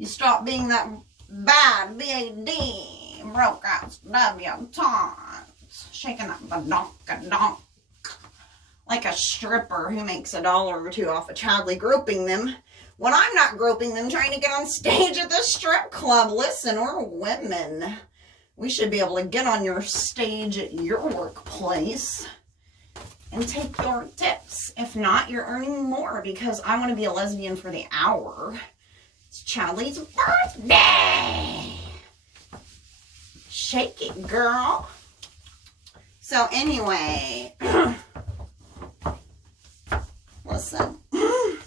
You stop being that bad B-A-D, broke ass debutantes, shaking that badonk-a-donk like a stripper who makes $1 or $2 off of Chadley groping them. When I'm not groping them, trying to get on stage at the strip club. Listen, we're women. We should be able to get on your stage at your workplace and take your tips. If not, you're earning more because I want to be a lesbian for the hour. It's Chadley's birthday. Shake it, girl. So anyway, listen,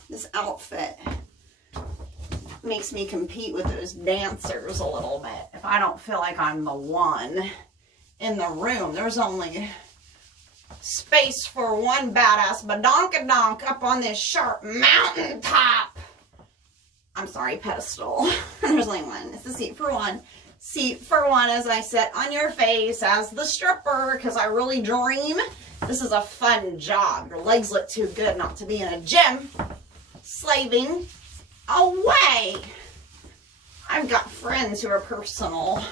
this outfit makes me compete with those dancers a little bit. If I don't feel like I'm the one in the room, there's only space for one badass badonkadonk up on this sharp mountaintop. I'm sorry, pedestal. There's only one. It's a seat for one. Seat for one as I sit on your face as the stripper, because I really dream. This is a fun job. Your legs look too good not to be in a gym slaving away. I've got friends who are personal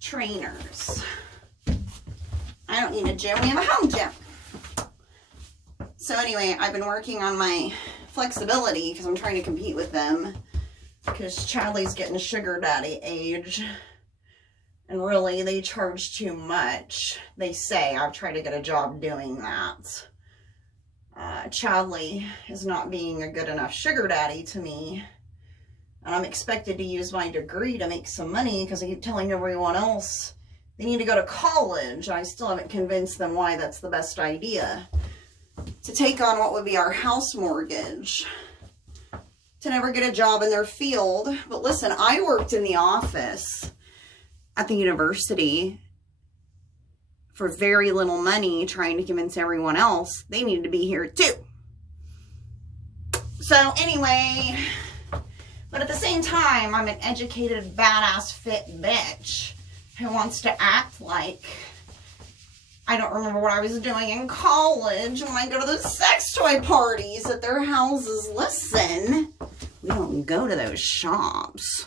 trainers. I don't need a gym. We have a home gym. So anyway, I've been working on my flexibility because I'm trying to compete with them, because Chadley's getting sugar daddy age, and really they charge too much. They say. I've tried to get a job doing that. Chadley is not being a good enough sugar daddy to me, and I'm expected to use my degree to make some money because I keep telling everyone else they need to go to college. I still haven't convinced them why that's the best idea. To take on what would be our house mortgage, to never get a job in their field. But listen, I worked in the office at the university for very little money, trying to convince everyone else they needed to be here too. So anyway, but at the same time, I'm an educated, badass, fit bitch who wants to act like I don't remember what I was doing in college when I go to those sex toy parties at their houses. Listen, we don't go to those shops.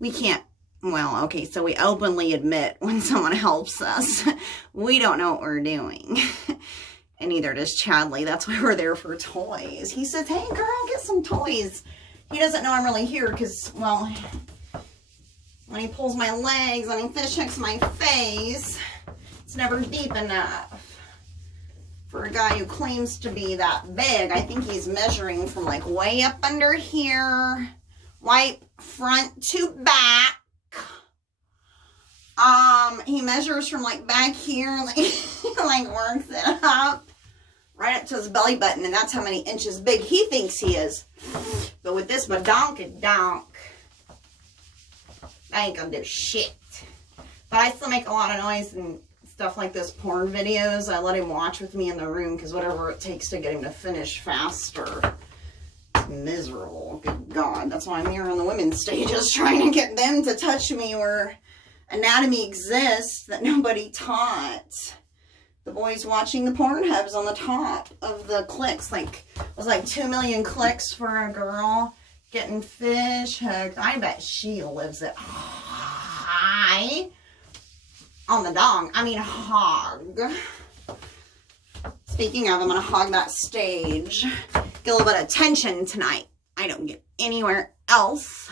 We can't, well, okay, so we openly admit when someone helps us, we don't know what we're doing. And neither does Chadley. That's why we're there for toys. He says, hey girl, get some toys. He doesn't know I'm really here because, well, when he pulls my legs and he fish hooks my face, it's never deep enough for a guy who claims to be that big. I think he's measuring from like way up under here, right front to back. He measures from like back here, like, like works it up right up to his belly button, and that's how many inches big he thinks he is. But with this badonkadonk, I ain't gonna do shit. But I still make a lot of noise and stuff like this, porn videos. I let him watch with me in the room because whatever it takes to get him to finish faster. It's miserable. Good God. That's why I'm here on the women's stages, trying to get them to touch me where anatomy exists that nobody taught. The boys watching the Pornhubs on the top of the clicks. Like, it was like 2 million clicks for a girl getting fish hooked. I bet she lives it high on the dong. I mean, hog. Speaking of, I'm going to hog that stage. Get a little bit of attention tonight. I don't get anywhere else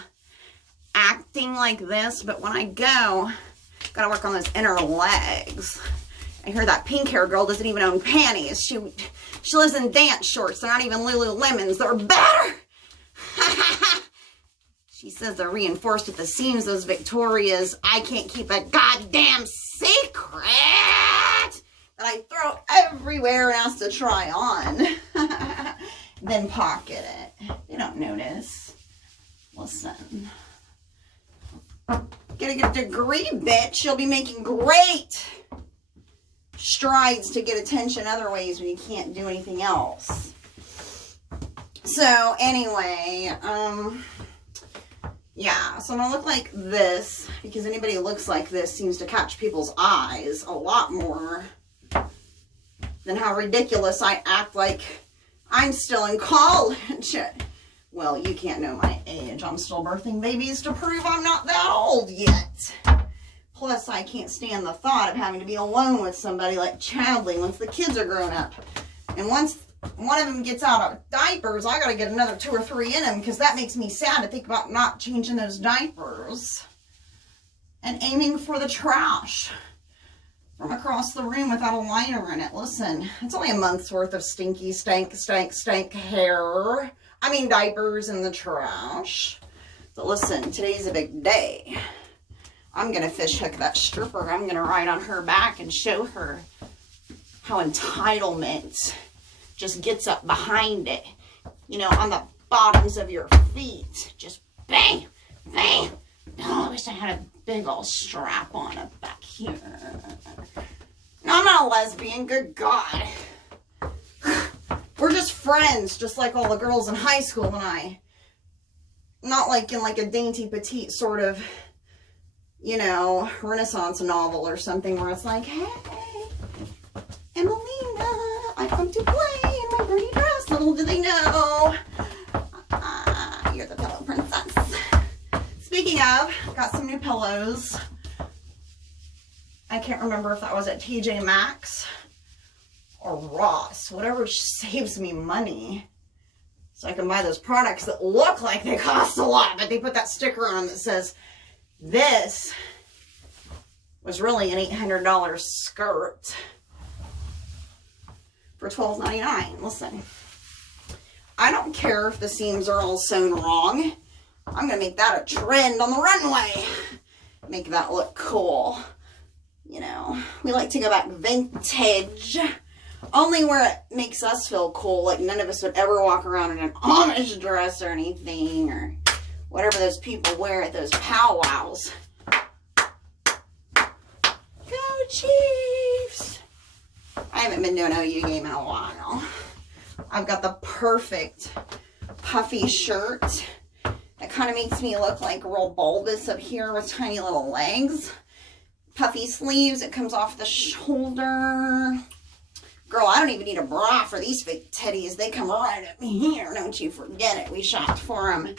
acting like this, but when I go, gotta work on those inner legs. I hear that pink hair girl doesn't even own panties. She lives in dance shorts. They're not even Lululemons. They're better. She says they're reinforced at the seams, those Victorias. I can't keep a goddamn secret that I throw everywhere and ask to try on. Then pocket it. They don't notice. Listen. Get a degree, bitch. You'll be making great strides to get attention other ways when you can't do anything else. So anyway, yeah, so I'm gonna look like this because anybody who looks like this seems to catch people's eyes a lot more than how ridiculous I act like I'm still in college. Well, you can't know my age. I'm still birthing babies to prove I'm not that old yet. Plus, I can't stand the thought of having to be alone with somebody like Chadley once the kids are grown up. And once one of them gets out of diapers, I gotta get another 2 or 3 in them, because that makes me sad to think about not changing those diapers. And aiming for the trash from across the room without a liner in it. Listen, it's only a month's worth of stinky, stank hair. I mean diapers in the trash. But listen, today's a big day. I'm going to fish hook that stripper. I'm going to ride on her back and show her how entitlement just gets up behind it. You know, on the bottoms of your feet. Just bang, bang. Oh, I wish I had a big old strap on up back here. No, I'm not a lesbian. Good God. We're just friends, just like all the girls in high school and I. Not like in like a dainty petite sort of, you know, Renaissance novel or something where it's like, hey, Emelina, I come to play in my pretty dress. Little do they know, you're the pillow princess. Speaking of, got some new pillows. I can't remember if that was at TJ Maxx or Ross, whatever saves me money. So I can buy those products that look like they cost a lot, but they put that sticker on them that says, this was really an $800 skirt for $12.99. Listen, I don't care if the seams are all sewn wrong. I'm going to make that a trend on the runway. Make that look cool. You know, we like to go back vintage. Only where it makes us feel cool. Like none of us would ever walk around in an Amish dress or anything. Or whatever those people wear at those powwows. Go Chiefs! I haven't been to an OU game in a while. I've got the perfect puffy shirt. That kind of makes me look like real bulbous up here with tiny little legs. Puffy sleeves. It comes off the shoulder. Girl, I don't even need a bra for these fake teddies. They come right up here. Don't you forget it. We shopped for them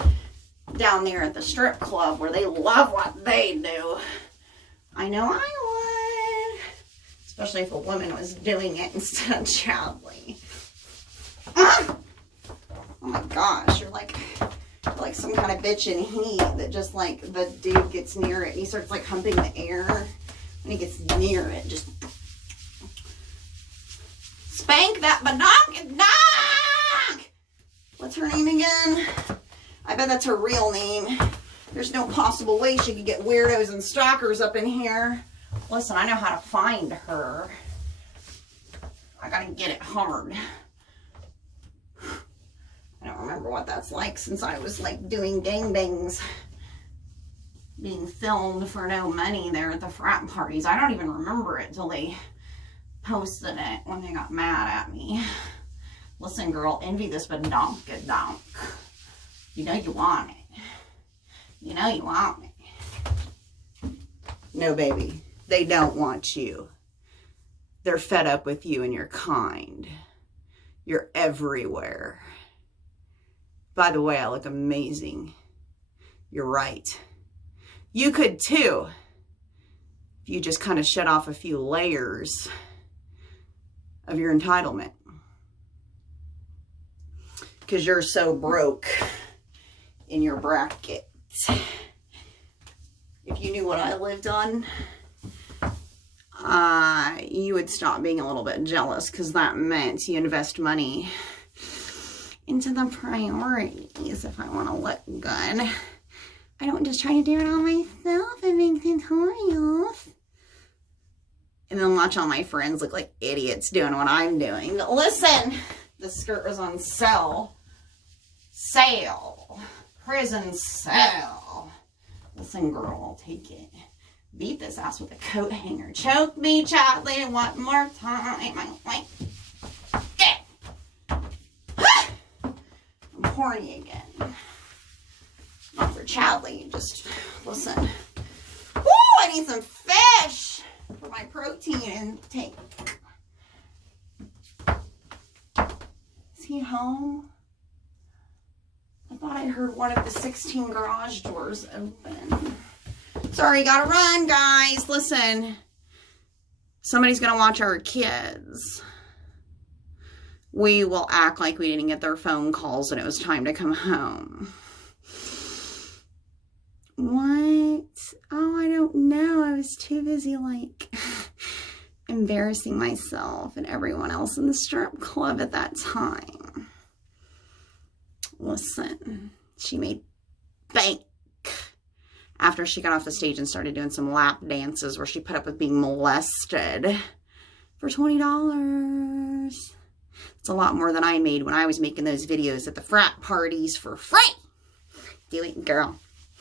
down there at the strip club where they love what they do. I know I would. Especially if a woman was doing it instead of Chadley. Ah! Oh my gosh, you're like some kind of bitch in heat that just like the dude gets near it and he starts like humping the air. When he gets near it, just spank that badonk. What's her name again? I bet that's her real name. There's no possible way she could get weirdos and stalkers up in here. Listen, I know how to find her. I gotta get it hard. I don't remember what that's like since I was like doing gangbangs. Being filmed for no money there at the frat parties. I don't even remember it till they posted it when they got mad at me. Listen, girl, envy this badonk-a-donk. You know you want it. You know you want it. No, baby. They don't want you. They're fed up with you and your kind. You're everywhere. By the way, I look amazing. You're right. You could too. If you just kind of shut off a few layers of your entitlement. Because you're so broke in your bracket. If you knew what I lived on, you would stop being a little bit jealous, because that meant you invest money into the priorities if I want to look good. I don't just try to do it all myself and make tutorials. And then watch all my friends look like idiots doing what I'm doing. But listen, the skirt was on sale. Sale. Prison sale. Listen, girl, I'll take it. Beat this ass with a coat hanger. Choke me, Chadley, one more time. I'm horny again. Not for Chadley, just listen. Woo, I need some fish for my protein intake. Is he home? I thought heard one of the 16 garage doors open. Sorry, gotta run, guys. Listen, somebody's gonna watch our kids. We will act like we didn't get their phone calls and it was time to come home. What? Oh, I don't know. I was too busy, like, embarrassing myself and everyone else in the strip club at that time. Listen, she made bank after she got off the stage and started doing some lap dances where she put up with being molested for $20. It's a lot more than I made when I was making those videos at the frat parties for free. Do it, girl.